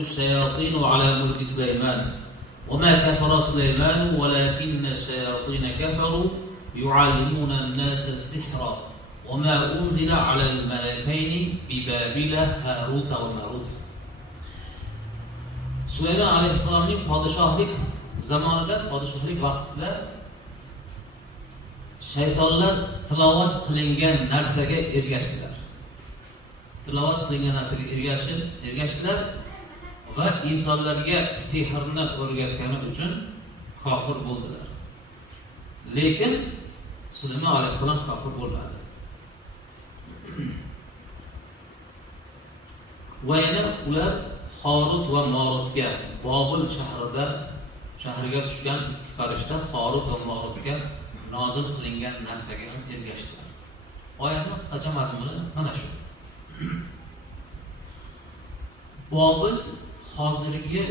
الشياطين على ملك سليمان وما كفر سليمان ولكن الشياطين كفروا يعلمون الناس السحر وما أنزل على الملكين ببابل هاروت وماروت. Süleyman Aleyhisselam'ın padişahlık zamanında, padişahlık vaqtida shaytonlar tilovat qilingan narsaga ergashdilar. Tilovat qilingan narsaga ergashdilar va insonlarga sehrni o'rgatgani uchun kofir bo'ldilar. Lekin Süleyman Aleyhisselam kofir bo'lmadi. Va yana ular Harut va Marutga, Bobil shahriga tushgan ikki farishta Harut va Marutga nozil qilingan narsaga ham ergashdilar. Oyatning qisqacha mazmuni mana shu. Bobil hozirgi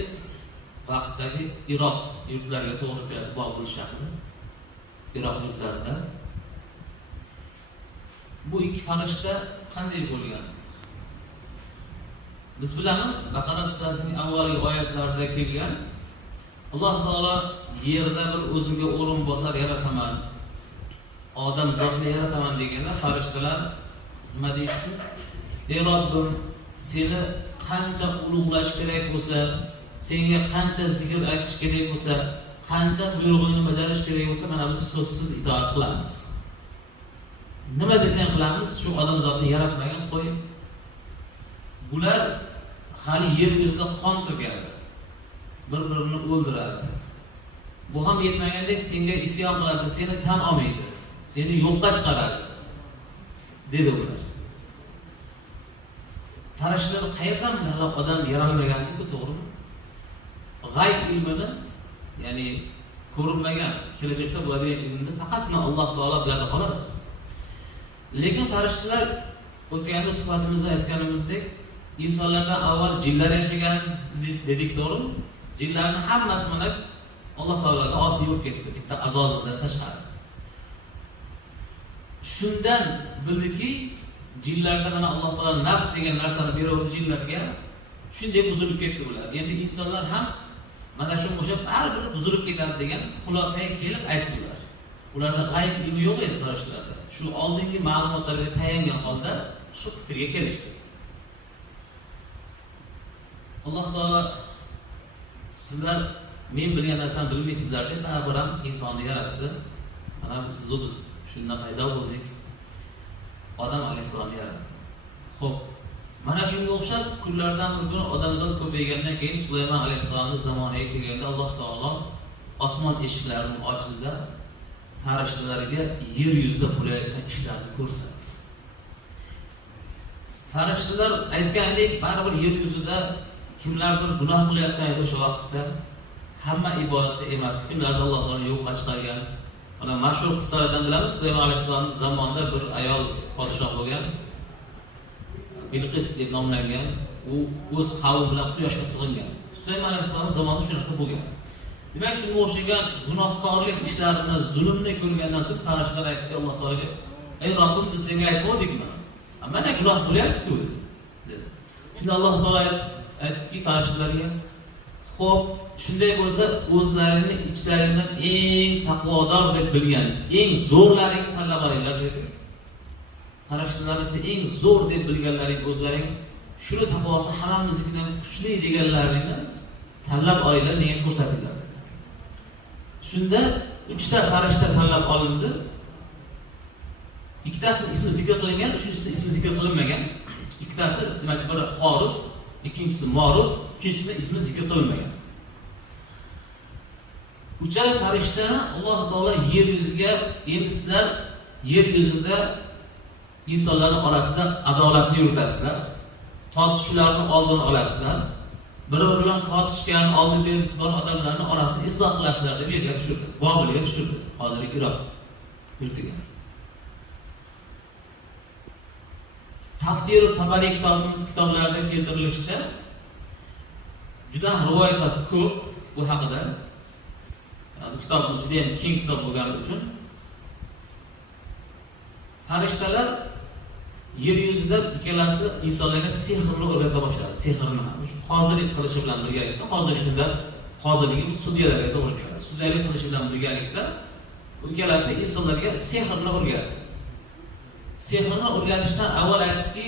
vaqtdagi Iroq yurtlariga to'g'ri keladi. Bobil shahri Iroq yurtlarida. Bu ikki farishta qanday bo'lgan? Biz bilamiz, Baqara surasining avvalgi oyatlarida kelgan Alloh taolo yerda bir o'zimga o'rin bosar yarataman, odam zotni yarataman deganda farishtalar nima deydi? Ey Robbim, seni qancha ulug'lash kerak bo'lsa, senga qancha zikr aytish kerak bo'lsa, qancha buyrug'ingni bajarish kerak bo'lsa, mana biz so'zsiz itoat qilamiz. Nima desang qilamiz, shu odam zotni yaratmagan qo'y. Bular hali yer yuzida qon to'kadi. Bir-birini o'ldiradi. Bu ham yetmagandek senga isyon qiladi, seni tan olmaydi, seni yo'qqa chiqaradi dedi ular. Farishtalar qayerdan biladi odam yaralmaganligi, to'g'rimi? G'ayb ilmini, ya'ni ko'rinmagan, kelajakda bo'ladigan ilmni faqatgina Alloh taolo biladi xolos. Lekin farishtalar o'tgan suhbatimizda aytganimizdek, insonlardan avval jinlar yashagan dedik, to'g'rimi? Jinlarning hammasi mana Alloh taologa osi yo'q ketdi, bitta azozildan tashqari. Shundan bildiki, jinlarda mana Alloh taolo nafs degan narsani beruvdi jinlarga, shunday buzilib ketdi ular. Endi insonlar ham mana shunga o'xshab baribir buzilib ketadi degan xulosaga kelib aytdilar. Ularda g'ayb ilmi yo'q edi farishtalarda. Shu oldingi ma'lumotlarga tayangan holda shu fikrga kelishdi. Alloh taolo sizlar men bilgan narsani bilmaysizlar deb baribir ham insonni yaratdi. Mana siz va biz shundan paydo bo'ldik. Odam alayhissalomni yaratdi. Xo'p, mana shunga o'xshab kunlardan bir kun odamzod ko'paygandan keyin Sulaymon alayhissalomning zamoniga kelganda Alloh taolo osmon eshiklarini ochdi, farishtalarga yer yuzida bo'layotgan ishlarni ko'rsatdi. Farishtalar aytganidek, baribir yer yuzida kimlardir gunoh qilayotgan edi o'sha vaqtda. Hamma ibodatda emas, kimlardir Alloh taolo yo'qqa chiqargan. Mana mashhur qissalardan bilamiz, Sulaymon alayhissalomning zamonida bir ayol podshoh bo'lgan, Bilqis deb nomlangan, u o'z qavmi bilan quyoshga sig'ingan. Sulaymon alayhissalomning zamonida shu narsa bo'lgan. Demak, shunga o'xshagan gunohkorlik ishlarini, zulmni ko'rgandan so'ng farishtalar aytdi Alloh taologa: "Ey Robbim, biz senga aytmadikmi? Mana gunoh bo'lyapti-ku" dedi. Shunda Alloh taolo aytdiki farishtalarga: "Xo'p, shunday bo'lsa, o'zlaringni ichlaringdan eng taqvodor deb bilgan, eng zo'rlaringni tanlab olinglar" dedi. Farishtalar esa eng zo'r deb bilganlaring o'zlaring, shuni taqvosi hammamiznikidan kuchli deganlaringni tanlab olinglar, menga ko'rsatinglar dedi. Shunda 3 ta farishta tanlab olindi. Ikkitasi ismi zikr qilingan, uchinchisi ismi zikr qilinmagan. Ikkitasi, demak, biri Harut, ikkinchisi Marut, uchinchisida ismi zikr qilinmagan. Uchala farishta Alloh taolo yer yuziga, endi sizlar yer yuzida insonlarning orasida adolatni yuritasizlar, tortishuvlarni oldini olasizlar, bir-biri bilan tortishgan, oldi bergisi bor odamlarning orasini isloh qilasizlar deb yerga tushirdi. Bobilga tushirdi, hozirgi Iroq yurtiga. Tafsir Tabari kitoblarida keltirilishicha, juda rivoyatlar ko'p bu haqida. Bu kitobimiz juda ham keng kitob bo'lgani uchun farishtalar yer yuzida ikkalasi insonlarga sehrni o'rgata boshladi. Sehrni ham shu hozirlik qilishi bilan birgalikda, hozirgi kunda hozirgi bu sudyalarga to'g'ri keladi. Sudyalik qilishi bilan birgalikda ikkalasi insonlarga sehrni o'rgatdi. Sehrni o'rgatishdan avval aytdiki,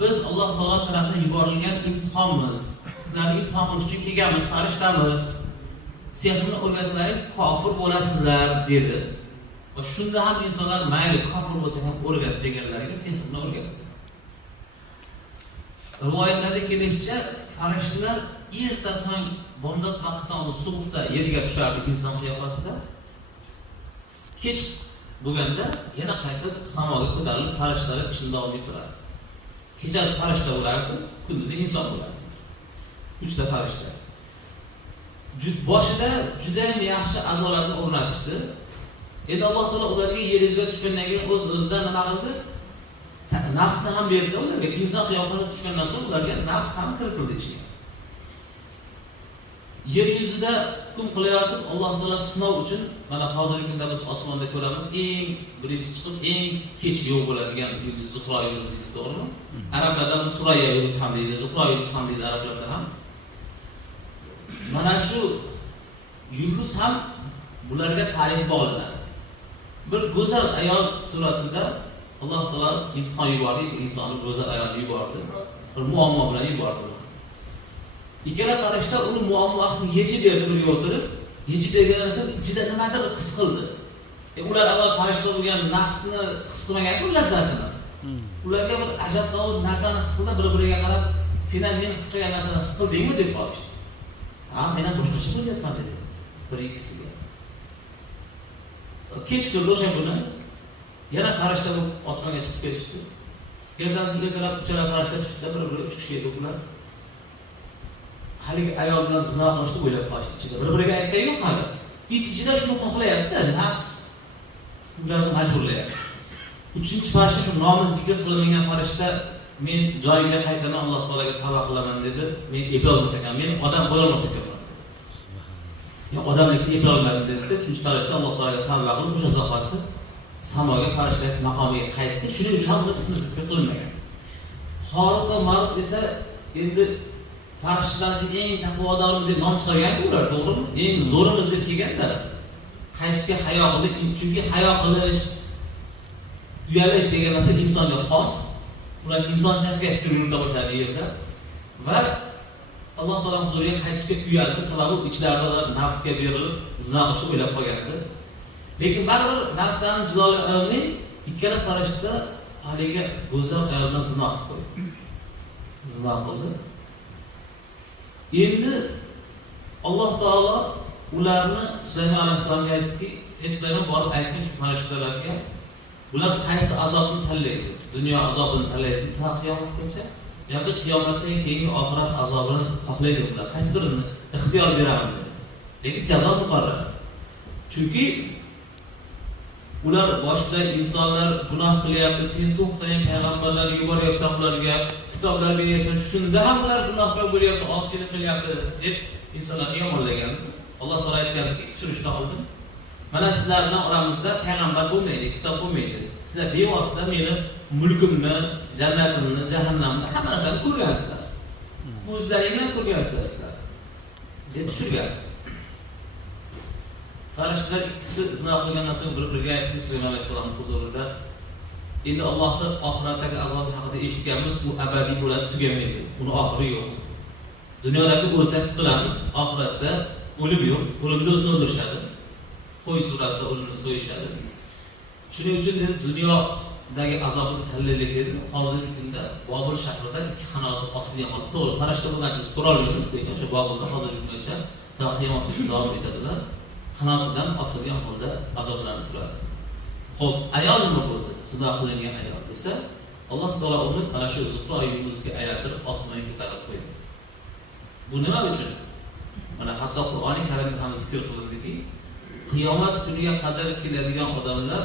biz Alloh taolo tomonidan yuborilgan imtihonmiz. Sizlarni imtihon qilish uchun kelganmiz, farishtamiz. Sehrni o'rgatsalar kofir bo'lasizlar dedi. Va shunda ham insonlar mayli kofir bo'lsa ham o'rgat deganlariga sehrni o'rgatdi. Rivoyatlarda kelishicha, farishtalar erta tong bomdod vaqtdan subhda yerga tushardi inson qiyofasida. Kech bo'lganda yana qaytib samoga ko'tarilib farishtalar ishini davom ettirardi. Kechasi farishta bo'lardi, kunduzi inson bo'lardi. 3 ta farishta. Boshida juda ham yaxshi adolatni o'rnatishdi. Endi Alloh taolo ularga yer yuziga tushgandan keyin o'z-o'zidan nima qildi? Nafsni ham berdi ularga. Inson qiyofasida tushgandan so'ng ularga nafs ham kiritildi ichiga. Yer yuzida hukm qilayotib Alloh taolo sinov uchun mana hozirgi kunda biz osmonda ko'ramiz, eng birinchi chiqib eng kech yo'q bo'ladigan yulduz Zuhro yulduzi, to'g'rimi? Arablarda Suraya yulduz ham deydi, Zuhro yulduz ham deydi arablarda ham. Mana shu yulduz ham bularga ta'rif bog'lanadi. Bir go'zal ayol suratida Alloh taolo imtihon yubordi, insonni go'zal ayolni yubordi. Bir muammo bilan yubordi. Ikkala farishta uni muammosini yechib berdi birga o'tirib, yechib bergandan so'ng ichida nimadir his qildi. Ular avval farishta bo'lgan nafsni his qilmagan-ku lazzatini. Ularga bir ajabtovur narsani his qildi, bir-biriga qarab, "Sen ham men his qilgan narsani his qildingmi?" deb qolishdi. "Ha, men ham boshqacha bo'lyapman" dedi bir-ikkisiga. Kech kirdi o'sha kuni. Yana farishta bo'lib osmonga chiqib ketishdi. Ertasiga ertalab uchala farishta tushdi, bir-biriga 3 kishi edi ular. Haligi ayol bilan zina qilishni o'ylab qolishdi ichida. Bir-biriga aytgan yo'q hali. Ichida shuni xohlayapti, nafs ularni majburlayapti. 3-farishta shu nomi zikr qilingan farishta men joyimga qaytaman, Alloh taolaga tavba qilaman dedi. Men eplolmas ekan, men odam bo'lolmas ekanman. Men odamlikni eplolmadim dedi. 3-farishta Alloh taolaga tavba qilib o'sha zahoti samoga farishtalar maqomiga qaytdi. Shuning uchun ham uni ismi zikr qilinmagan. Horut va Marut esa endi farishtalarning eng taqvodorimiz deb nom chiqargan ular, to'g'rimi? Eng zo'rimiz deb kelganda qaytishga hayo qildi, chunki hayo qilish, uyalish degan narsa insonga xos. Ular insonchasiga fikr yurita boshladi yerda va Alloh taolo huzuriga qaytishga uyaldi, sababi ichlarida nafsga berilib zina qilishni o'ylab qolgan edi. Lekin baribir nafsdan jilolay olmay ikkala farishta haliga go'zal ayol bilan zina qilib qo'ydi. Zina qildi. Endi Alloh taolo ularni Sulaymon alayhisalomga aytdiki, "Sulaymon borib aytgan shu farishtalarga, bular qaysi azobni tanlaydi? Dunyo azobini tanlaydi ta qiyomatgacha yoki qiyomatdan keyingi oxirat azobini xohlaydi bular. Qaysi birini ixtiyor beraman" dedi. Lekin jazo muqarrar. Chunki ular boshida insonlar gunoh qilyapti, sen to'xtang, payg'ambarlarni yuboryapsan ularga, kitoblar beryapsan, shunda ham ular gunohkor bo'lyapti, osiylik qilyapti deb insonlarni yomonlagan. Alloh taolo aytganki, tushirishda oldin, mana sizlar bilan oramizda payg'ambar bo'lmaydi, kitob bo'lmaydi. Sizlar bevosita meni mulkimni, jannatimni, jahannamni hamma narsani ko'rgansizlar. Ko'zlaring bilan ko'rgansizlar sizlar. deb tushirgan. Farishtalar ikkisi zina qilgandan so'ng bir-biriga aytdi Sulaymon alayhisalom huzurida, endi Allohning oxiratdagi azobi haqida eshitganmiz, u abadiy bo'ladi, tugamaydi. Uni oxiri yo'q. Dunyodagi bo'lsak qilamiz, oxiratda o'lim yo'q. O'limda o'zini o'ldirishadi. Qo'y suratda o'limni so'yishadi. Shuning uchun dedi, dunyodagi azobni tanlaylik dedi. Hozirgi kunda Bobil shahrida ikki qanoti osilgan holda, to'g'ri farishta bo'lgan biz ko'ra olmaymiz, lekin o'sha Bobilda hozirgi kungacha to qiyomatgacha davom etadilar. Qanotidan osilgan holda azoblanib turadi. Xo'p, ayol nima bo'ldi? Zino qilingan ayol desa, Alloh taolo uni mana shu Zuhro yulduzga aylantirib osmonga ko'tarib qo'ydi. Bu nima uchun? Mana hatto Qur'oniy Karimda ham zikr qilindiki, qiyomat kuniga qadar keladigan odamlar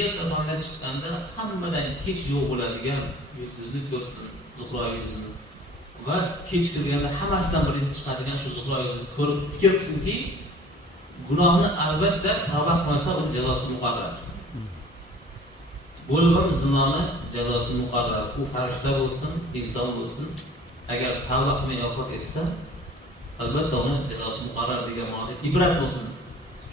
erta tongda chiqqanda hammadan kech yo'q bo'ladigan yulduzni ko'rsin, Zuhro yulduzini. Va kech kirganda hammasidan birinchi chiqadigan shu Zuhro yulduzni ko'rib fikr qilsinki, gunohni albatta tavba qilmasa uni jazosi muqarrar. bo'lib ham zinoni jazosi muqarrar. U farishta bo'lsin, inson bo'lsin, agar tavba qilmay vafot etsa, albatta uni jazosi muqarrar degan ma'noda ibrat bo'lsin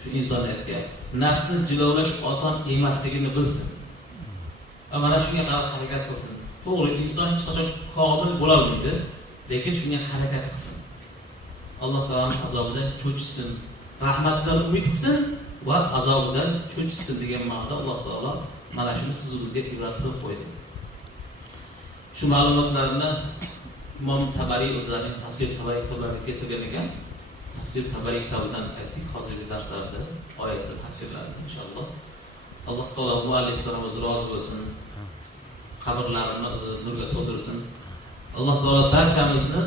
shu insoniyatga. Nafsni jilovlash oson emasligini bilsin. Va mana shunga qarab harakat qilsin. To'g'ri, inson hech qachon komil bo'la olmaydi, lekin shunga harakat qilsin. Alloh taoloning azobidan cho'chsin, rahmatidan umid qilsin va azobidan cho'chsin degan ma'noda Alloh taolo mana shuni siz bizga ibrat qilib qo'ydi. Shu ma'lumotlarni Imom Tabariy o'zlarining Tafsir Tabariy kitoblarida keltirgan ekan. Tafsir Tabariy kitobidan aytdik hozirgi darslarda, oyatlar tafsirlari inshaalloh. Alloh taolo mualliflarimiz rozi bo'lsin. Qabrlarini nurga to'ldirsin. Alloh taolo barchamizni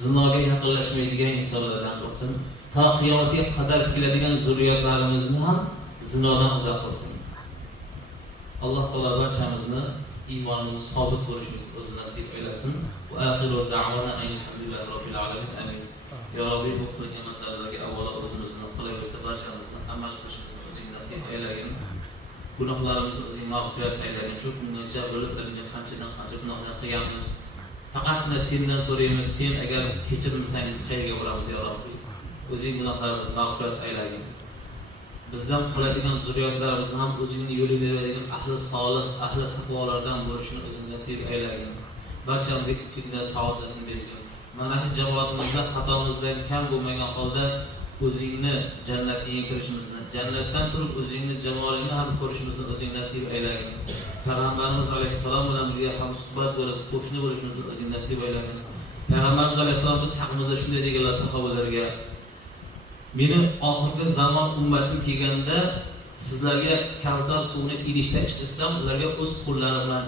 zinoga yaqinlashmaydigan insonlardan qilsin. Ta qiyomatga qadar keladigan zurriyatlarimizni ham zinodan uzoq qilsin. Alloh taolo barchamizni iymonimizni sobit bo'lishimizni o'zi nasib aylasin. Va axiru da'vana alhamdulillahi robbil alamin. Amin. Ya Rabbi, bu qilgan masalalarga avvalo o'zimizni qilaversa barchamizni amal qilishimizni o'zing nasib aylagin. Gunohlarimizni o'zing mag'firat aylagin. Shu kungacha bo'lib o'tgan qancha gunohlar qilganmiz. Faqatgina sendan so'raymiz. Sen agar kechirmasangiz qayerga boramiz ya Rabbi? O'zing gunohlarimizni mag'firat aylagin. Bizdan qoladigan zurriyotlarimizni ham o'zingning yo'lingda yuradigan ahli solih, ahli taqvolardan bo'lishini o'zing nasib aylagin. Barchamizga kunda saodatni bergin. Mana shu jamoatimizda xatomizdan kam bo'lmagan holda o'zingni jannatga kirishimizni, jannatdan turib o'zingni jamolingni ham ko'rishimizni o'zing nasib aylagin. Payg'ambarimiz alayhissalom bilan birga hamsuhbat bo'lib, qo'shni bo'lishimizni o'zing nasib aylagin. Payg'ambarimiz alayhissalom biz haqimizda shunday deganlar sahobalarga: meni oxirgi zamon ummatim kelganda sizlarga Kavsar suvini idishdan chiqarsam, ularga o'z qo'llarim bilan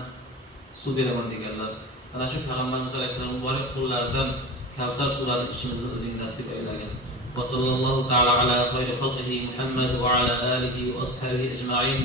suv beraman deganlar. Ana shu Payg'ambarimiz alayhissalom muborak qo'llaridan Kavsar suvlarini ichishimizni o'zing nasib aylagin. Va sallallohu ta'ala ala xayri xalqihi Muhammad va ala alihi va ashabihi ajma'in.